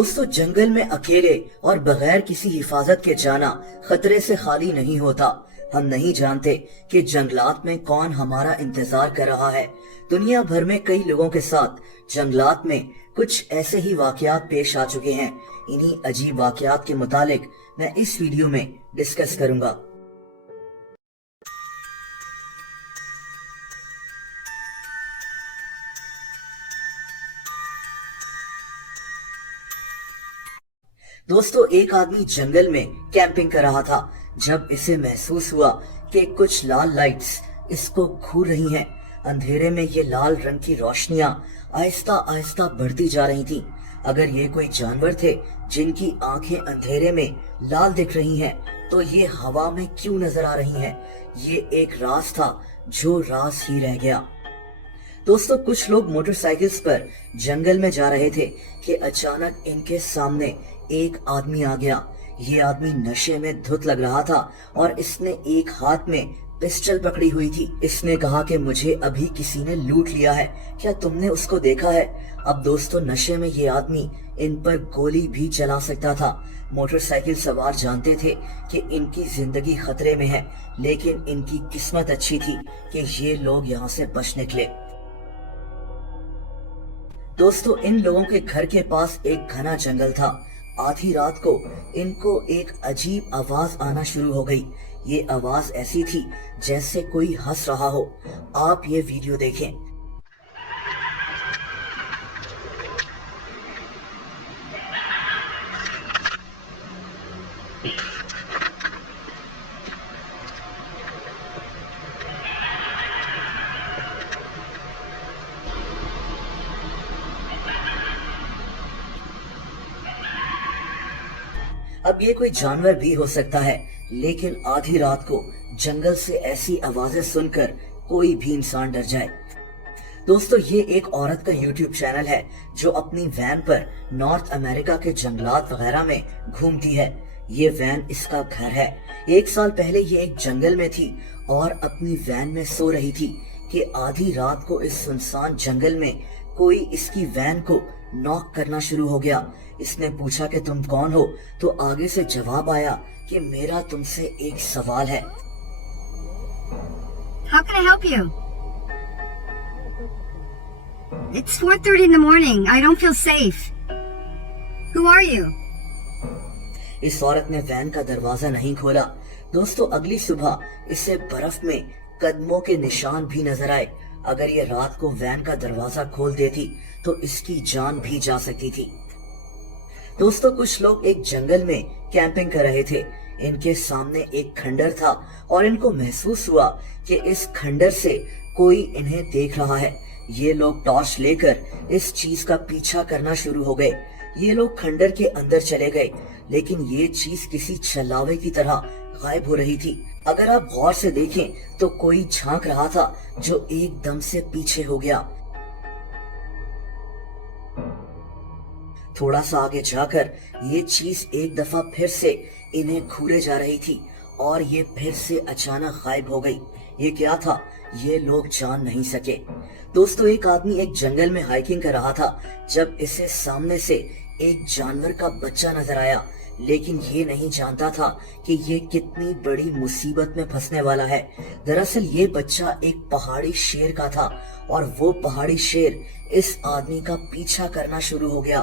दोस्तों, जंगल में अकेले और बगैर किसी हिफाजत के जाना खतरे से खाली नहीं होता। हम नहीं जानते कि जंगलात में कौन हमारा इंतजार कर रहा है। दुनिया भर में कई लोगों के साथ जंगलात में कुछ ऐसे ही वाकयात पेश आ चुके हैं। इन्हीं अजीब वाकयात के मुतालिक मैं इस वीडियो में डिस्कस करूंगा। दोस्तों, एक आदमी जंगल में कैंपिंग कर रहा था जब इसे महसूस हुआ कि कुछ लाल लाइट्स इसको घूर रही हैं। अंधेरे में ये लाल रंग की रोशनियां आहिस्ता आहिस्ता बढ़ती जा रही थीं। अगर ये कोई जानवर थे जिनकी आंखें अंधेरे में लाल दिख रही हैं, तो ये हवा में क्यों नजर आ रही हैं? ये एक राज था जो राज ही रह गया। दोस्तों, कुछ लोग मोटरसाइकिल्स पर जंगल में जा रहे थे कि अचानक इनके सामने एक आदमी आ गया। ये आदमी नशे में धुत लग रहा था और इसने एक हाथ में पिस्टल पकड़ी हुई थी। इसने कहा कि मुझे अभी किसी ने लूट लिया है, क्या तुमने उसको देखा है? अब दोस्तों, नशे में ये आदमी इन पर गोली भी चला सकता था। मोटरसाइकिल सवार जानते थे कि इनकी जिंदगी खतरे में है, लेकिन इनकी किस्मत अच्छी थी कि ये लोग यहाँ से बच निकले। दोस्तों, इन लोगों के घर के पास एक घना जंगल था। आधी रात को इनको एक अजीब आवाज आना शुरू हो गई। ये आवाज ऐसी थी जैसे कोई हंस रहा हो। आप ये वीडियो देखें। अब ये कोई जानवर भी हो सकता है, लेकिन आधी रात को जंगल से ऐसी आवाजें सुनकर कोई भी इंसान डर जाए। दोस्तों, ये एक औरत का YouTube चैनल है जो अपनी वैन पर नॉर्थ अमेरिका के जंगलात वगैरह में घूमती है। ये वैन इसका घर है। 1 साल पहले ये एक जंगल में थी और अपनी वैन में सो रही थी कि आधी रात को इस सुनसान जंगल में कोई इसकी वैन को नॉक करना शुरू हो गया। इसने पूछा कि तुम कौन हो, तो आगे से जवाब आया कि मेरा तुमसे एक सवाल है। How can I help you? It's 4:30 in the morning. I don't feel safe. Who are you? इस औरत ने वैन का दरवाजा नहीं खोला। दोस्तों, अगली सुबह इसे बर्फ में कदमों के निशान भी नजर आए। अगर ये रात को वैन का दरवाजा खोल देती तो इसकी जान भी जा सकती थी। दोस्तों, कुछ लोग एक जंगल में कैंपिंग कर रहे थे। इनके सामने एक खंडर था और इनको महसूस हुआ कि इस खंडर से कोई इन्हें देख रहा है। ये लोग टॉर्च लेकर इस चीज का पीछा करना शुरू हो गए। ये लोग खंडर के अंदर चले गए, लेकिन ये चीज किसी छलावे की तरह गायब हो रही थी। अगर आप गौर से देखें तो कोई झांक रहा था जो एकदम से पीछे हो गया। थोड़ा सा आगे जाकर ये चीज एक दफा फिर से इन्हें घूरे जा रही थी और ये फिर से अचानक गायब हो गई। ये क्या था, ये लोग जान नहीं सके। दोस्तों, एक आदमी एक जंगल में हाइकिंग कर रहा था जब इसे सामने से एक जानवर का बच्चा नजर आया, लेकिन ये नहीं जानता था कि ये कितनी बड़ी मुसीबत में फंसने वाला है। दरअसल ये बच्चा एक पहाड़ी शेर का था और वो पहाड़ी शेर इस आदमी का पीछा करना शुरू हो गया।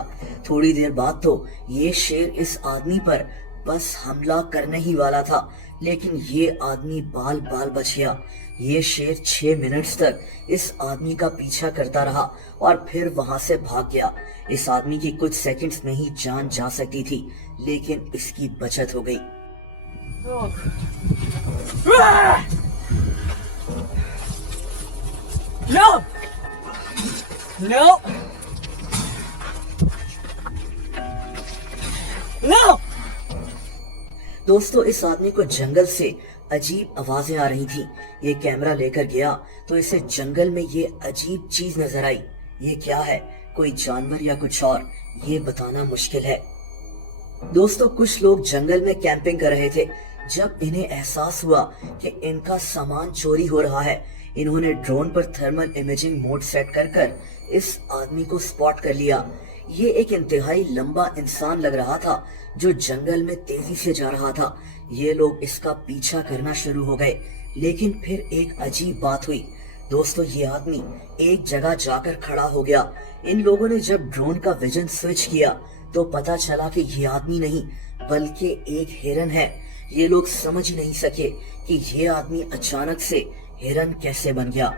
थोड़ी देर बाद तो ये शेर इस आदमी पर बस हमला करने ही वाला था, लेकिन ये आदमी बाल बाल बच गया। ये शेर 6 मिनट्स तक इस आदमी का पीछा करता रहा और फिर वहां से भाग गया। इस आदमी की कुछ सेकंड्स में ही जान जा सकती थी, लेकिन इसकी बचत हो गई। No! No! No! दोस्तों, इस आदमी को जंगल से अजीब आवाजें आ रही थी। ये कैमरा लेकर गया तो इसे जंगल में ये अजीब चीज नजर आई। ये क्या है, कोई जानवर या कुछ और, ये बताना मुश्किल है। दोस्तों, कुछ लोग जंगल में कैंपिंग कर रहे थे जब इन्हें एहसास हुआ कि इनका सामान चोरी हो रहा है। इन्होंने ड्रोन पर थर्मल इमेजिंग मोड सेट कर इस आदमी को स्पॉट कर लिया। ये एक इंतहाई लंबा इंसान लग रहा था जो जंगल में तेजी से जा रहा था। ये लोग इसका पीछा करना शुरू हो गए, लेकिन फिर एक अजीब बात हुई। दोस्तों, ये आदमी एक जगह जाकर खड़ा हो गया। इन लोगों ने जब ड्रोन का विजन स्विच किया तो पता चला कि ये आदमी नहीं बल्कि एक हिरन है। ये लोग समझ ही नहीं सके कि ये आदमी अचानक से हिरन कैसे बन गया।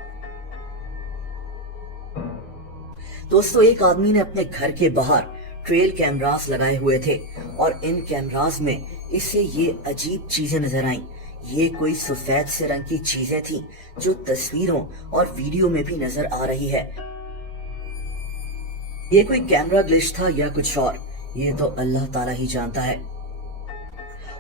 दोस्तों, एक आदमी ने अपने घर के बाहर ट्रेल कैमरास लगाए हुए थे और इन कैमरास में इसे ये अजीब चीजें नजर आईं। ये कोई सफेद से रंग की चीजें थी जो तस्वीरों और वीडियो में भी नजर आ रही है। ये कोई कैमरा ग्लिच था या कुछ और, ये तो अल्लाह ताला ही जानता है।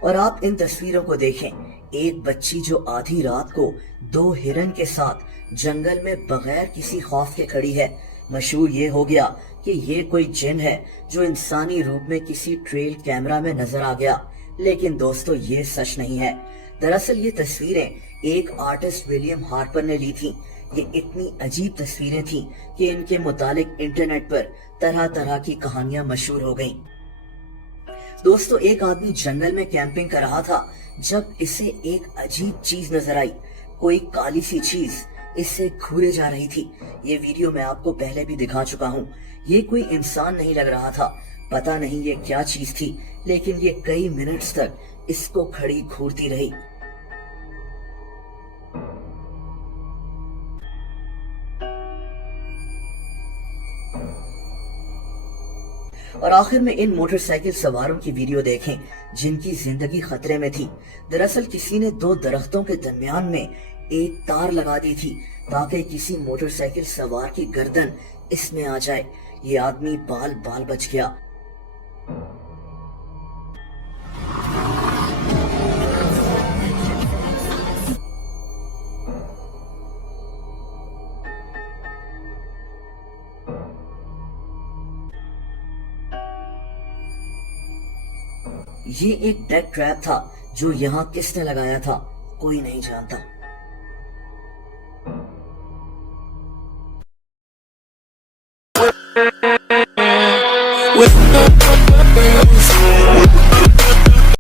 और आप इन तस्वीरों को देखें, एक बच्ची जो आधी रात को 2 हिरन के साथ जंगल में बगैर किसी खौफ के खड़ी है। मशहूर ये हो गया कि ये कोई जिन है जो इंसानी रूप में किसी ट्रेल कैमरा में नजर आ गया। लेकिन दोस्तों, ये सच नहीं है। दरअसल ये तस्वीरें एक आर्टिस्ट विलियम हार्पर ने ली थी। ये इतनी अजीब तस्वीरें थी कि इनके मुतालिक इंटरनेट पर तरह तरह की कहानियां मशहूर हो गईं। दोस्तों, एक आदमी जंगल में कैंपिंग कर रहा था जब इसे एक अजीब चीज नजर आई। कोई काली सी चीज इससे घूरे जा रही थी। ये वीडियो मैं आपको पहले भी दिखा चुका हूँ। ये कोई इंसान नहीं लग रहा था। पता नहीं ये क्या चीज थी, लेकिन ये कई मिनट्स तक इसको खड़ी घूरती रही। और आखिर में इन मोटरसाइकिल सवारों की वीडियो देखें जिनकी जिंदगी खतरे में थी। दरअसल किसी ने 2 दरख्तों के दरमियान में एक तार लगा दी थी ताकि किसी मोटरसाइकिल सवार की गर्दन इसमें आ जाए। ये आदमी बाल बाल बच गया। ये एक डेथ ट्रैप था जो यहाँ किसने लगाया था कोई नहीं जानता।